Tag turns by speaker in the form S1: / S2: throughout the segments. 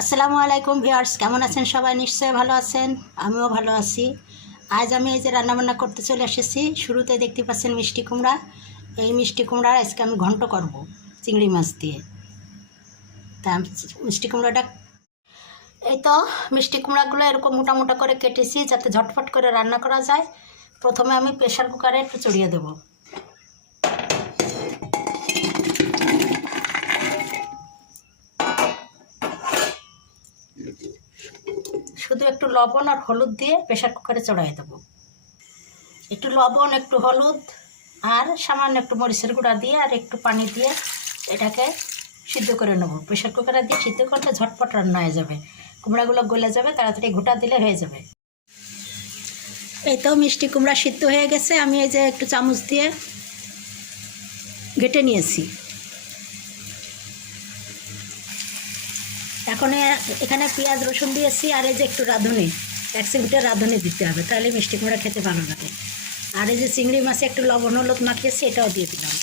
S1: আসসালামু আলাইকুম ভিউয়ার্স, কেমন আছেন সবাই? নিশ্চয়ই ভালো আছেন, আমিও ভালো আছি। আজ আমি এই যে রান্নাবান্না করতে চলে এসেছি, শুরুতে দেখতে পাচ্ছেন মিষ্টি কুমড়া। এই মিষ্টি কুমড়া আজকে আমি ঘন্ট করব চিংড়ি মাছ দিয়ে। তা মিষ্টি কুমড়াটা এই তো, মিষ্টি কুমড়াগুলো এরকম মোটা মোটা করে কেটেছি, যাতে ঝটফট করে রান্না করা যায়। প্রথমে আমি প্রেশার কুকারে একটু চড়িয়ে দেবো শুধু একটু লবণ আর হলুদ দিয়ে প্রেশার কুকারে চড়াই দেবো। একটু লবণ, একটু হলুদ আর সামান্য একটু মরিচের গুঁড়া দিয়ে আর একটু পানি দিয়ে এটাকে সিদ্ধ করে নেব। প্রেশার কুকারে দিয়ে সিদ্ধ করলে ঝটপট রান্না হয়ে যাবে। কুমড়াগুলো গলে যাবে, তাড়াতাড়ি ঘোটা দিলে হয়ে যাবে। এই তো মিষ্টি কুমড়া সিদ্ধ হয়ে গেছে। আমি এই যে একটু চামচ দিয়ে ঘেটে নিয়েছি। এখন এখানে পেঁয়াজ, রসুন দিয়েছি আর এই যে একটু রাঁধুনি, এক চিমটে রাঁধুনি দিতে হবে, তাহলে মিষ্টি কুমড়া খেতে ভালো লাগে। আর এই যে চিংড়ি মাছে একটু লবণ, হলুদ মাখিয়েছি এটাও দিয়ে দিলাম।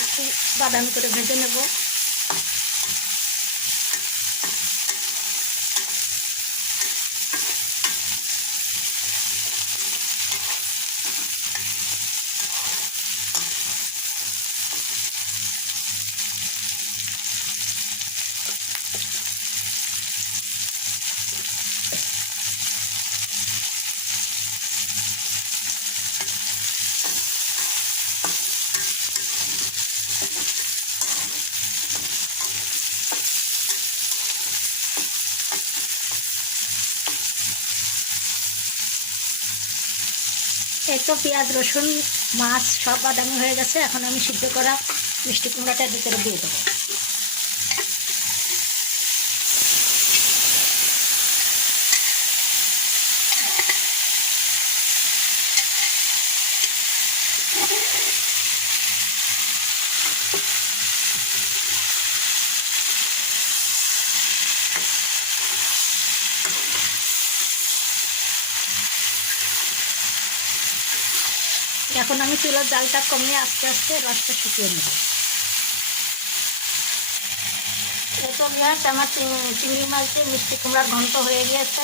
S1: একটু বাদামি করে ভেজে নেব। এই তো পেঁয়াজ, রসুন, মাছ সব বাদামি হয়ে গেছে। এখন আমি সিদ্ধ করা মিষ্টি কুমড়াটার ভিতরে দিয়ে দেবো। এখন আমি চুলার জালটা কমিয়ে আস্তে আস্তে রসটা শুকিয়ে নেব। এই তো গ্যাস আমার চিংড়ি মাছ মিষ্টি কুমড়ার ঘন্ট হয়ে গিয়েছে।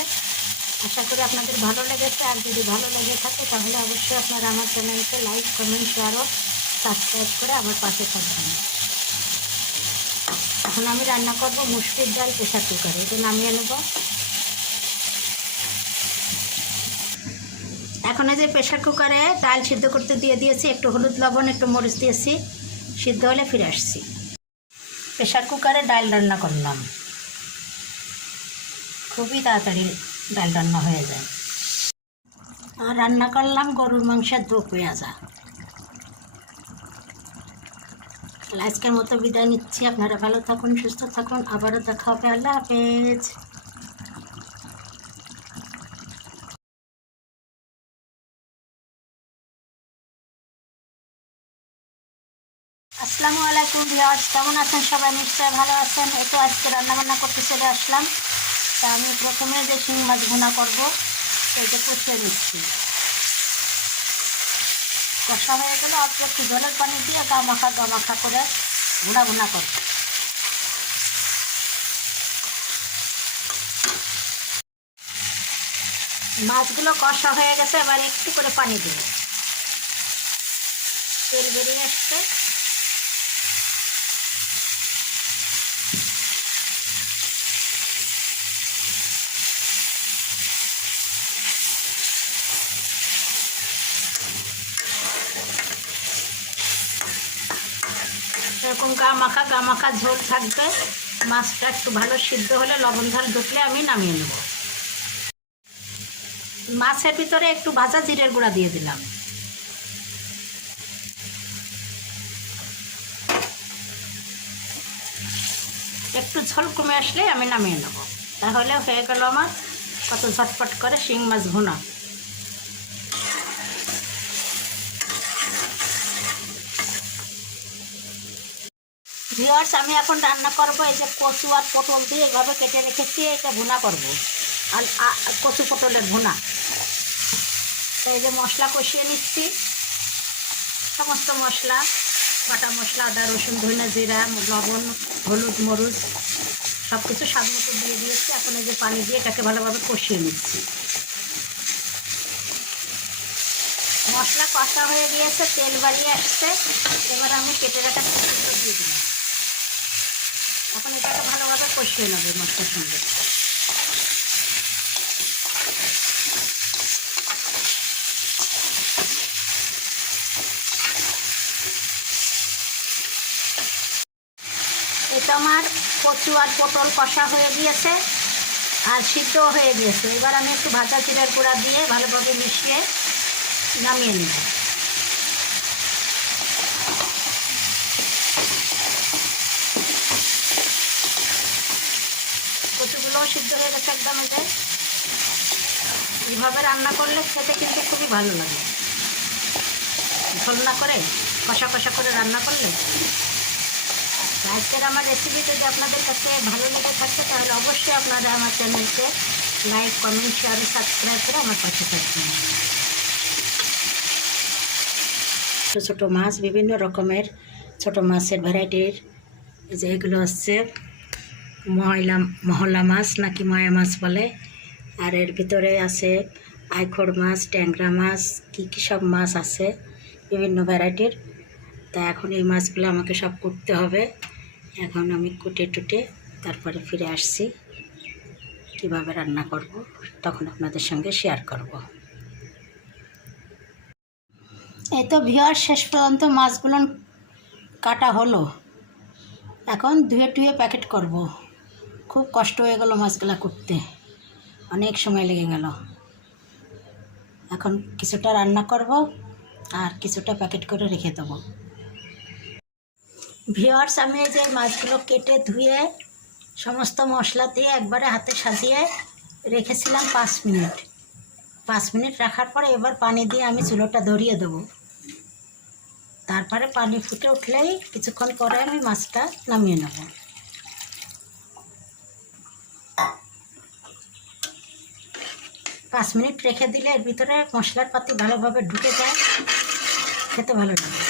S1: আশা করি আপনাদের ভালো লেগেছে। আর যদি ভালো লেগে থাকে, তাহলে অবশ্যই আপনারা আমার চ্যানেলকে লাইক, কমেন্ট শেয়ারও সাবস্ক্রাইব করে আমার পাশে থাকবেন। এখন আমি রান্না করব মুসুরির ডাল প্রেশার কুকারে এটা নামিয়ে নেব। এখন এই যে প্রেশার কুকারে ডাল সিদ্ধ করতে দিয়ে দিয়েছি, একটু হলুদ লবণ, একটু মরিচ দিয়েছি, সিদ্ধ হলে ফিরে আসছি। প্রেশার কুকারে ডাল রান্না করলাম। খুবই তাড়াতাড়ি ডাল রান্না হয়ে যায়। আর রান্না করলাম গরুর মাংসের দো পেঁয়াজা। আজকের মতো বিদায় নিচ্ছি। আপনারা ভালো থাকুন, সুস্থ থাকুন। আবারও দেখা হবে। আল্লাহ হাফেজ। আসসালামু আলাইকুম ভিউয়ার্স, কেমন আছেন সবাই? নিশ্চয়ই ভালো আছেন। তো আজকে রান্নাবান্না করতে চলে আসলাম। তা আমি প্রথমে যে শিং মাছ ভুনা করব সেটা কষিয়ে নিচ্ছি। কষা হয়ে গেলে অল্প একটু জলের পানি দিয়ে গা মাখা গা মাখা করে ভুনা ভুনা করব। মাছগুলো কষা হয়ে গেছে, এবার একটু করে পানি দেবো তেল বেরিয়ে আসছে। এরকম গা মাখা গা মাখা ঝোল থাকবে। মাছটা একটু ভালো সিদ্ধ হলে লবণ ঝাল ঢুকলে আমি নামিয়ে নেব। মাছের ভিতরে একটু ভাজা জিরের গুঁড়া দিয়ে দিলাম। একটু ঝোল কমে আসলে আমি নামিয়ে নেব। তাহলে হয়ে গেল আমার কত ঝটপট করে শিং মাছ ভুনা। ভিওয়ার্স আমি এখন রান্না করব, এই যে কচু আর পটল দিয়ে এভাবে কেটে রেখেছি, এটা ভুনা করব। আর কচু পটলের ভুনা। এই যে মশলা কষিয়ে নিচ্ছি। সমস্ত মশলা, বাটা মশলা, আদা, রসুন ধনে জিরা, লবণ, হলুদ, মরুচ সব কিছু স্বাদ মতো দিয়ে দিয়েছি। এখন এই যে পানি দিয়ে এটাকে ভালোভাবে কষিয়ে নিচ্ছি। মশলা কষা হয়ে গিয়েছে, তেল বাড়িয়ে আসছে। এবার আমি কেটে রাখা দিয়ে দিলাম। এখন এটাকে ভালোভাবে কষিয়ে নেবে মশলার সঙ্গে। এটা আমার কচু আর পটল কষা হয়ে গিয়েছে আর সিদ্ধ হয়ে গিয়েছে। এবার আমি একটু ভাজা জিরার গুঁড়া দিয়ে ভালোভাবে মিশিয়ে নামিয়ে নেব। কচুগুলোও সিদ্ধ হয়ে গেছে একদম এতে এইভাবে রান্না করলে খেতে কিন্তু খুবই ভালো লাগে। ঝোল না করে কষা কষা করে রান্না করলে আজকের আমার রেসিপি যদি আপনাদের কাছে ভালো লেগে থাকে, তাহলে অবশ্যই আপনারা আমার চ্যানেলকে লাইক কমেন্ট শেয়ার সাবস্ক্রাইব করে আমার পাশে থাকবেন। ছোটো ছোটো মাছ, বিভিন্ন রকমের ছোট মাছের ভ্যারাইটির যে এগুলো হচ্ছে ময়লা মহলা মাছ নাকি মায়া মাছ বলে। আর এর ভিতরে আছে আইখড় মাছ, ট্যাংরা মাছ, কী কী সব মাছ আছে, বিভিন্ন ভ্যারাইটির তা এখন এই মাছগুলো আমাকে সব কুটতে হবে। এখন আমি কুটে টুটে তারপরে ফিরে আসছি, কীভাবে রান্না করব, তখন আপনাদের সঙ্গে শেয়ার করব। এই তো ভিওর শেষ পর্যন্ত মাছগুলো কাটা হলো। এখন ধুয়ে টুয়ে প্যাকেট করব। খুব কষ্ট হয়ে গেল মাছগুলা কুটতে। অনেক সময় লেগে গেল। এখন কিছুটা রান্না করব আর কিছুটা প্যাকেট করে রেখে দেবো। ভিওয়ার্স আমি যে মাছগুলো কেটে ধুয়ে সমস্ত মশলা দিয়ে একবারে হাতে সাজিয়ে রেখেছিলাম পাঁচ মিনিট। পাঁচ মিনিট রাখার পরে এবার পানি দিয়ে আমি চুলোটা ধরিয়ে দেবো। তারপরে পানি ফুটে উঠলেই কিছুক্ষণ পরে আমি মাছটা নামিয়ে নেব। পাঁচ মিনিট রেখে দিলে এর ভিতরে মশলার পাতি ভালোভাবে ঢুকে যায়। খেতে ভালো লাগে।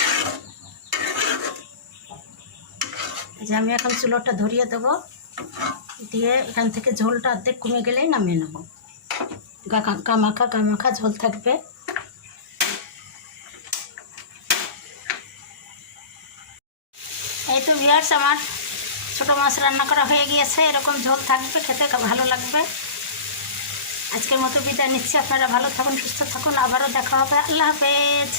S1: যে আমি এখন চুলোটা ধরিয়ে দেবো। দিয়ে এখান থেকে ঝোলটা অর্ধেক কমে গেলেই নামিয়ে নেব। গামাখা গামাখা ঝোল থাকবে। এই তো ভিয়ার্স আমার ছোটো মাছ রান্না করা হয়ে গিয়েছে। এরকম ঝোল থাকবে, খেতে ভালো লাগবে। আজকের মতো বিদায় নিচ্ছি। আপনারা ভালো থাকুন সুস্থ থাকুন। আবারও দেখা হবে। আল্লাহ হাফেজ।